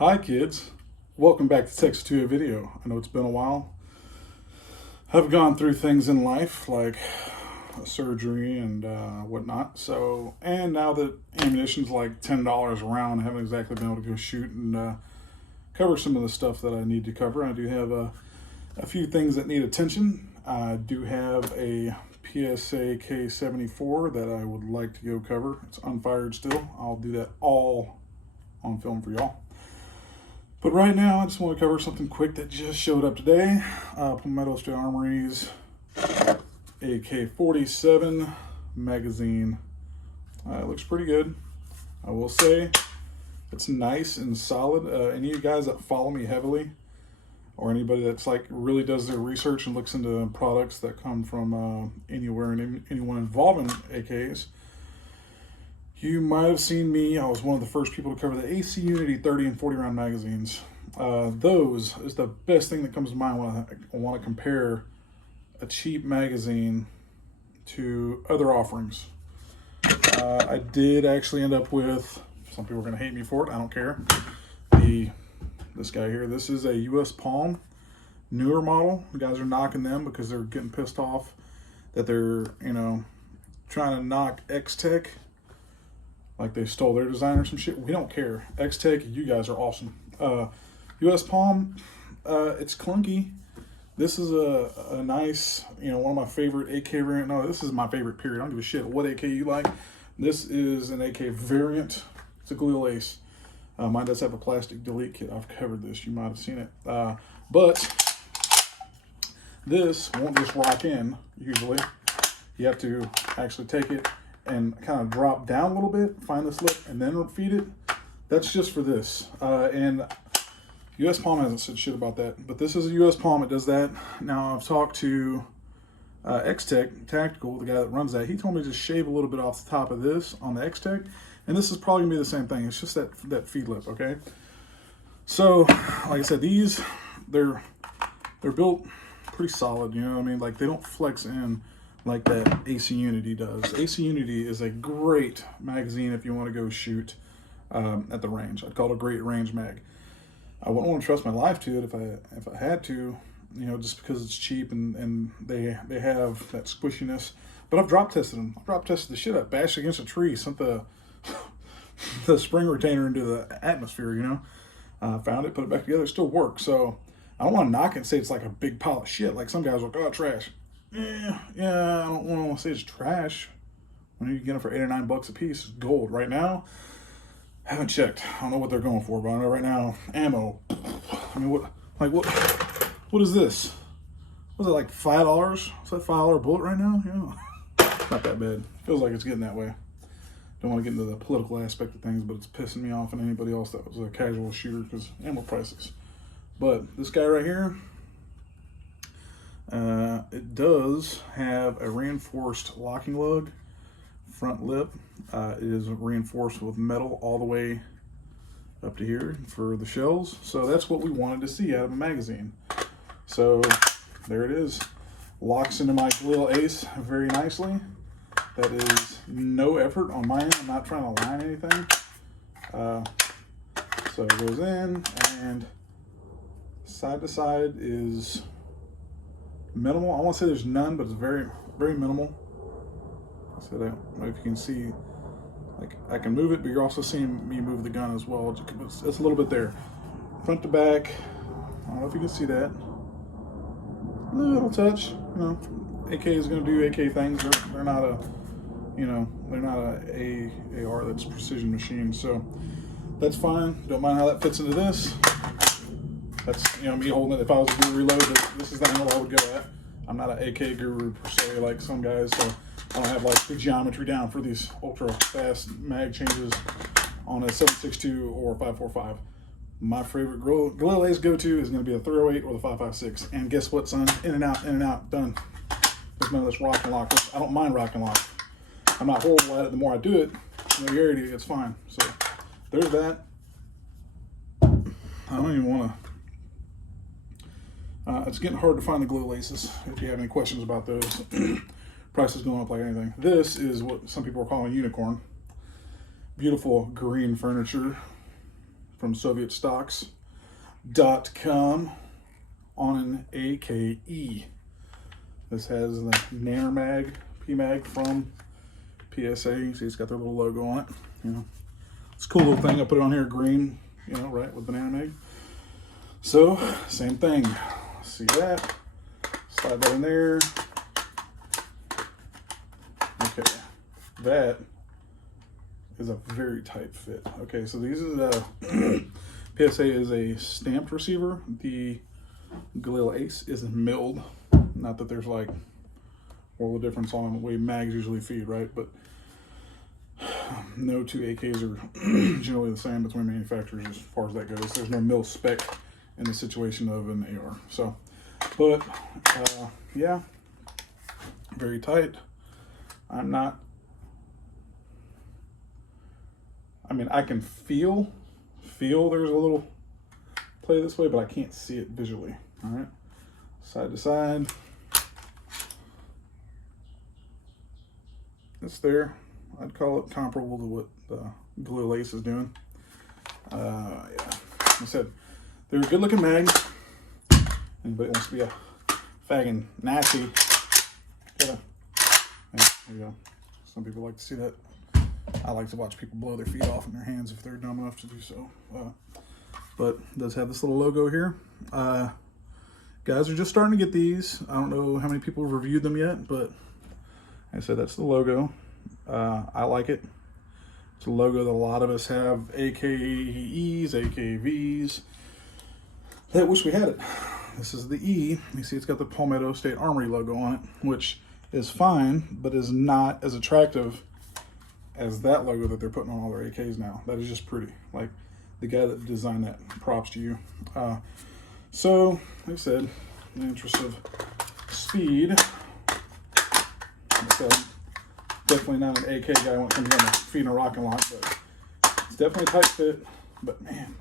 Hi kids, welcome back to Text to a Video. I know it's been a while. I've gone through things in life like surgery and whatnot. And now that ammunition's like $10 a round, I haven't exactly been able to go shoot and cover some of the stuff that I need to cover. I do have a few things that need attention. I do have a PSAK 74 that I would like to go cover. It's unfired still. I'll do that all on film for y'all. But right now, I just want to cover something quick that just showed up today. Palmetto State Armory's AK-47 magazine. It looks pretty good. I will say it's nice and solid. Any of you guys that follow me heavily, or anybody that's like really does their research and looks into products that come from anywhere and anyone involved in AKs, you might have seen me. I was one of the first people to cover the AC Unity 30 and 40 round magazines. Those is the best thing that comes to mind when I want to compare a cheap magazine to other offerings. I did actually end up with, some people are going to hate me for it, I don't care, this guy here. This is a US Palm, newer model. The guys are knocking them because they're getting pissed off that they're, trying to knock X-Tech like they stole their design or some shit. We don't care. X-Tech, you guys are awesome. US Palm, it's clunky. This is a nice, one of my favorite AK variant. No, this is my favorite period. I don't give a shit what AK you like. This is an AK variant. It's a glue lace. Mine does have a plastic delete kit. I've covered this. You might have seen it. But this won't just rock in, usually. You have to actually take it and kind of drop down a little bit, find the slip, and then feed it. That's just for this. And US Palm hasn't said shit about that, but this is a US Palm. It does that. Now, I've talked to X-Tech Tactical, the guy that runs that. He told me to just shave a little bit off the top of this on the X-Tech, and this is probably gonna be the same thing. It's just that feed lip, okay? So, like I said, these, they're built pretty solid, you know what I mean? Like, they don't flex in like that AC Unity does. AC Unity is a great magazine if you want to go shoot at the range. I'd call it a great range mag. I wouldn't want to trust my life to it if I had to, just because it's cheap and they have that squishiness. But I've drop tested them. I've drop tested the shit up, bashed against a tree, sent the spring retainer into the atmosphere, found it, put it back together, it still works. So I don't want to knock it and say it's like a big pile of shit. Like some guys are like, oh, trash. Yeah, I don't want to say it's trash. When you get them for $8 or $9 a piece, it's gold. Right now, I haven't checked. I don't know what they're going for, but I know right now, ammo. I mean, what is this? Was it like $5? Is that $5 bullet right now? Not that bad. Feels like it's getting that way. Don't want to get into the political aspect of things, but it's pissing me off and anybody else that was a casual shooter because ammo prices. But this guy right here, it does have a reinforced locking lug front lip. It is reinforced with metal all the way up to here for the shells. So that's what we wanted to see out of a magazine. So there it is. Locks into my little ace very nicely. That is no effort on my end. I'm not trying to line anything. So it goes in, and side to side is minimal. I won't say there's none, but it's very, very minimal. So I don't know if you can see, like I can move it, but you're also seeing me move the gun as well. It's a little bit there. Front to back, I don't know if you can see that. A little touch, AK is gonna do AK things. They're not a, they're not a AR that's precision machine. So that's fine. Don't mind how that fits into this. That's, me holding it. If I was to do a reload, this is the angle I would go at. I'm not an AK guru per se like some guys, so I don't have like the geometry down for these ultra fast mag changes on a 7.62 or 5.45. My favorite Gorilla Ace go-to is going to be the 308 or the 5.56. And guess what, son? In and out, done. There's none of this rock and lock. I don't mind rock and lock. I'm not horrible at it. The more I do it, the familiarity, it's fine. So there's that. I don't even want to. It's getting hard to find the glue laces if you have any questions about those. Prices going up like anything. This is what some people are calling unicorn. Beautiful green furniture. from SovietStocks.com on an AKE. This has the Nanner Mag, PMag from PSA. You see it's got their little logo on it. You know, it's a cool little thing. I put it on here green, you know, right, with Banana Mag. So, same thing. See that? Slide that in there. Okay, that is a very tight fit. Okay, so these is a PSA is a stamped receiver. The Galil Ace is milled. Not that there's like world of difference on the way mags usually feed, right? But no two AKs are generally the same between manufacturers as far as that goes. There's no mill spec in the situation of an AR. So, but yeah, very tight. I mean, I can feel there's a little play this way, but I can't see it visually. All right, side to side. It's there. I'd call it comparable to what the Galil Ace is doing. Yeah, like I said, they're a good-looking mags. Anybody wants to be a fagging nasty, yeah, there you go. Some people like to see that. I like to watch people blow their feet off in their hands if they're dumb enough to do so. But it does have this little logo here. Guys are just starting to get these. I don't know how many people have reviewed them yet, but like I said, that's the logo. I like it. It's a logo that a lot of us have, AKEs, AKVs. I wish we had it. This is the E. You see it's got the Palmetto State Armory logo on it, which is fine, but is not as attractive as that logo that they're putting on all their AKs now. That is just pretty. Like, the guy that designed that, props to you. So, like I said, in the interest of speed, like I said, definitely not an AK guy when it comes down to feeding a rock and lock, but it's definitely a tight fit. But man,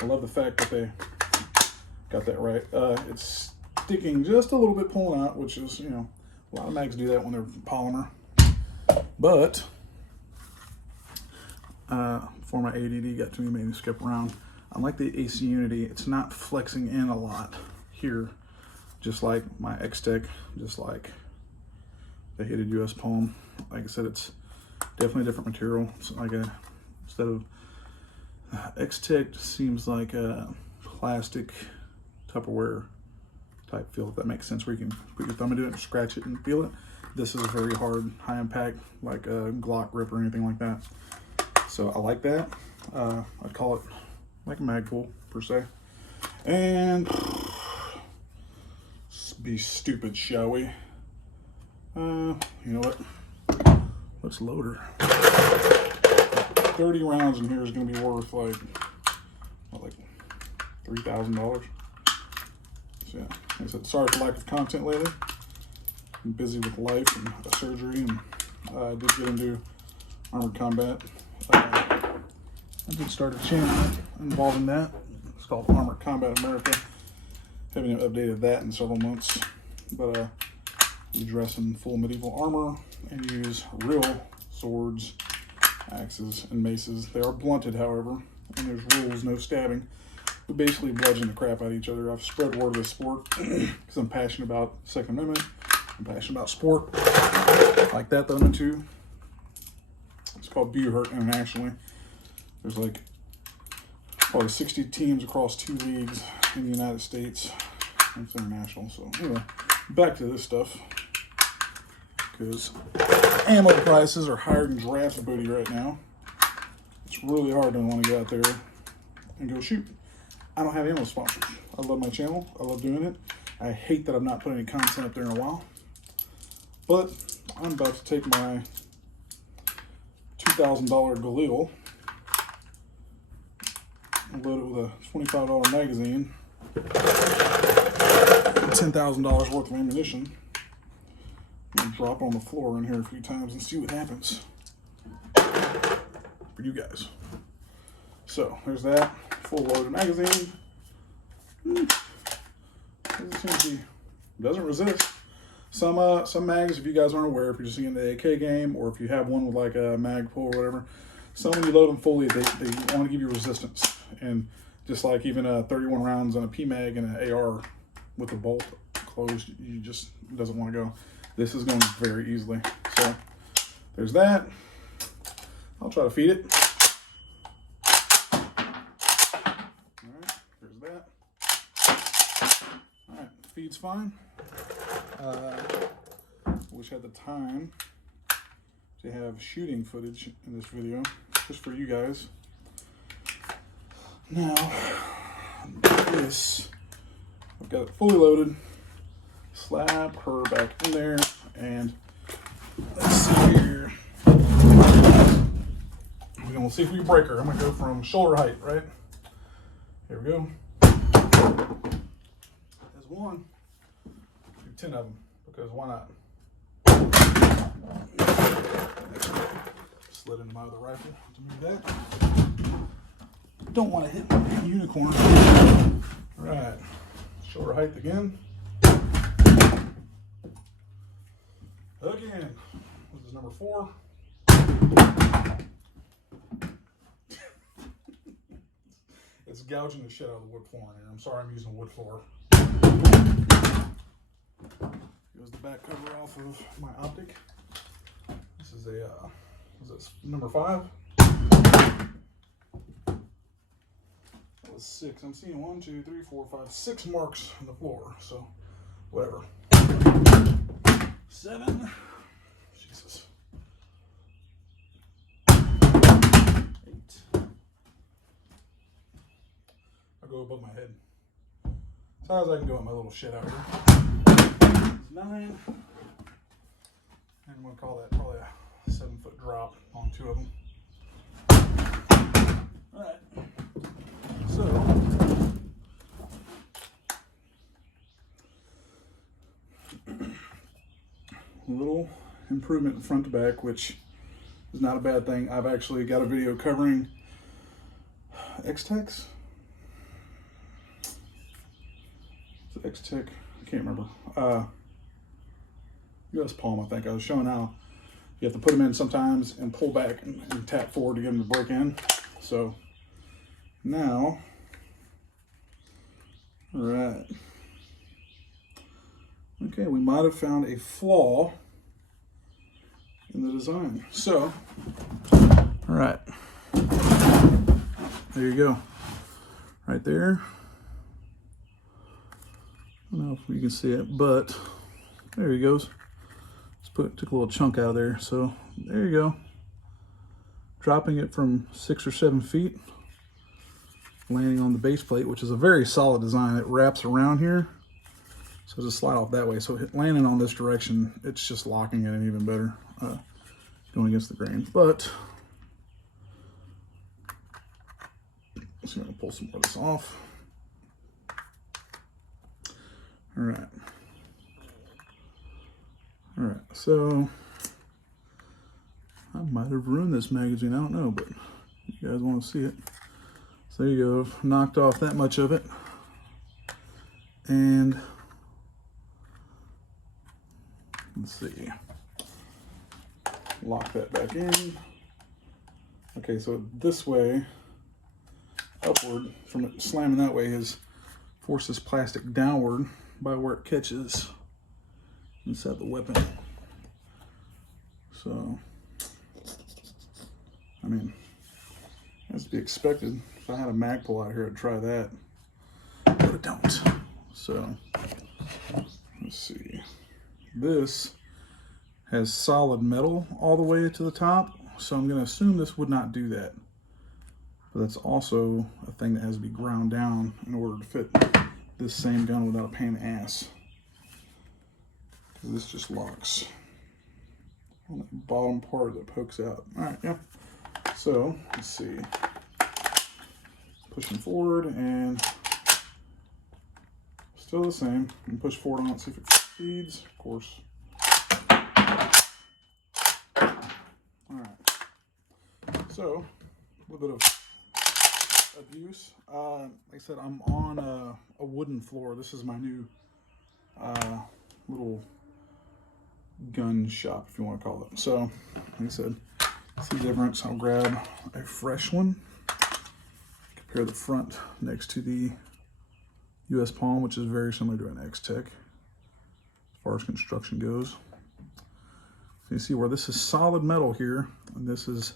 I love the fact that they got that right. It's sticking just a little bit pulling out, which is, you know, a lot of mags do that when they're polymer. But before my ADD got to me, made me skip around. Unlike the AC Unity, it's not flexing in a lot here, just like my X-Tech, just like the hated US Palm. Like I said, it's definitely a different material. It's like instead of X-Tech seems like a plastic Tupperware type feel, if that makes sense, where you can put your thumb into it and scratch it and feel it. This is very hard, high impact, like a Glock grip or anything like that. So I like that. I'd call it like a Magpul per se. And let's be stupid, shall we? You know what? Let's load her. 30 rounds in here is going to be worth like, what, like $3,000. So yeah, like I said, sorry for lack of content lately. I'm busy with life and a surgery, and I did get into armored combat. I did start a channel involving that. It's called Armored Combat America. Haven't updated that in several months, but we dress in full medieval armor and use real swords, axes, and maces. They are blunted, however, and there's rules, no stabbing. We basically bludgeon the crap out of each other. I've spread word of this sport because I'm passionate about Second Amendment. I'm passionate about sport like that I'm into. It's called Buhurt internationally. There's like probably 60 teams across 2 leagues in the United States. It's international. So anyway, back to this stuff, because ammo prices are higher than giraffe's booty right now. It's really hard to want to get out there and go shoot. I don't have ammo sponsors. I love my channel. I love doing it. I hate that I've not put any content up there in a while. But I'm about to take my $2,000 Galil and load it with a $25 magazine, $10,000 worth of ammunition, and drop it on the floor in here a few times and see what happens for you guys. So there's that full loaded magazine. Doesn't resist. Some mags, if you guys aren't aware, if you're just seeing the AK game, or if you have one with like a Magpul or whatever, some when you load them fully, they want to give you resistance. And just like even 31 rounds on a PMAG and an AR with the bolt closed, you just, it doesn't want to go. This is going very easily. So there's that. I'll try to feed it. All right, there's that. All right, feed's fine. Wish I had the time to have shooting footage in this video, just for you guys. Now, this, I've got it fully loaded. Slap her back in there, and let's see here. We're gonna see if we can break her. I'm gonna go from shoulder height, right? Here we go. There's one. Do 10 of them, because why not? Slid into my other rifle to move that. Don't want to hit my unicorn. All right, shoulder height again. Again, this is number 4. It's gouging the shit out of the wood floor in here. I'm sorry I'm using a wood floor. Here's the back cover off of my optic. This is a, is this number 5? That was 6. I'm seeing 1, 2, 3, 4, 5, 6 marks on the floor. So, whatever. 7. Jesus. 8. I'll go above my head. As high as I can go with my little shit out here. 9. And I'm going to call that probably a 7-foot drop on 2 of them. Alright. So, a little improvement front to back, which is not a bad thing. I've actually got a video covering X-Tex. X-Tech, I can't remember. US Palm, I think. I was showing how you have to put them in sometimes and pull back and tap forward to get them to break in. So now, all right. Okay, we might have found a flaw in the design. So, all right. There you go. Right there. I don't know if you can see it, but there he goes. Took a little chunk out of there. So there you go. Dropping it from 6 or 7 feet, landing on the base plate, which is a very solid design. It wraps around here, so just slide off that way. So landing on this direction, it's just locking it in even better, going against the grain. But I'm just gonna pull some more of this off. All right. All right, so I might have ruined this magazine, I don't know, but you guys want to see it. So there you go, knocked off that much of it. And let's see, lock that back in. Okay, so this way, upward, from it slamming that way, has forced this plastic downward by where it catches inside the weapon. So, I mean, that's to be expected. If I had a mag pull out here, I'd try that, but I don't. So, let's see. This has solid metal all the way to the top, so I'm going to assume this would not do that. But that's also a thing that has to be ground down in order to fit this same gun without a pain in the ass. This just locks on the bottom part that pokes out. All right, yeah. So let's see. Pushing forward and still the same. And push forward on it, see if it feeds. Of course. All right. So a little bit of abuse. Like I said, I'm on a wooden floor. This is my new little gun shop, if you want to call it. So, like I said, See the difference? I'll grab a fresh one. Compare the front next to the US Palm, which is very similar to an X-Tech as far as construction goes. So you see where this is solid metal here, and this has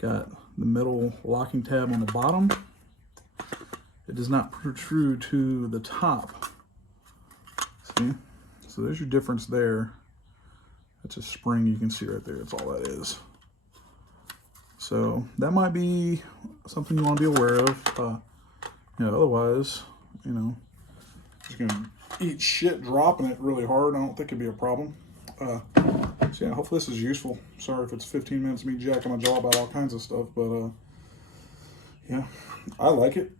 got the metal locking tab on the bottom. It does not protrude to the top. See? So there's your difference there. That's a spring you can see right there. That's all that is. So that might be something you want to be aware of. Otherwise, just gonna eat shit dropping it really hard. I don't think it'd be a problem. So yeah, hopefully this is useful. Sorry if it's 15 minutes of me jacking my jaw about all kinds of stuff, but yeah, I like it.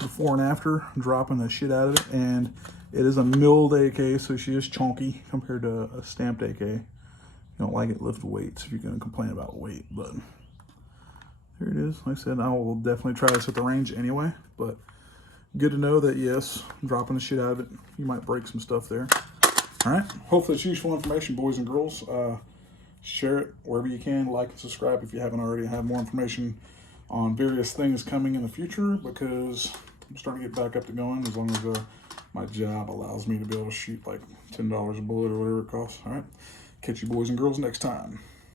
Before and after, dropping the shit out of it, and it is a milled AK, so she is chunky compared to a stamped AK. You don't like it, lift weights if you're going to complain about weight, but there it is. Like I said, I will definitely try this at the range anyway, but good to know that, yes, dropping the shit out of it, you might break some stuff there. All right, hopefully it's useful information, boys and girls. Share it wherever you can, like and subscribe if you haven't already. I have more information on various things coming in the future because I'm starting to get back up to going as long as my job allows me to be able to shoot like $10 a bullet or whatever it costs. All right, catch you boys and girls next time.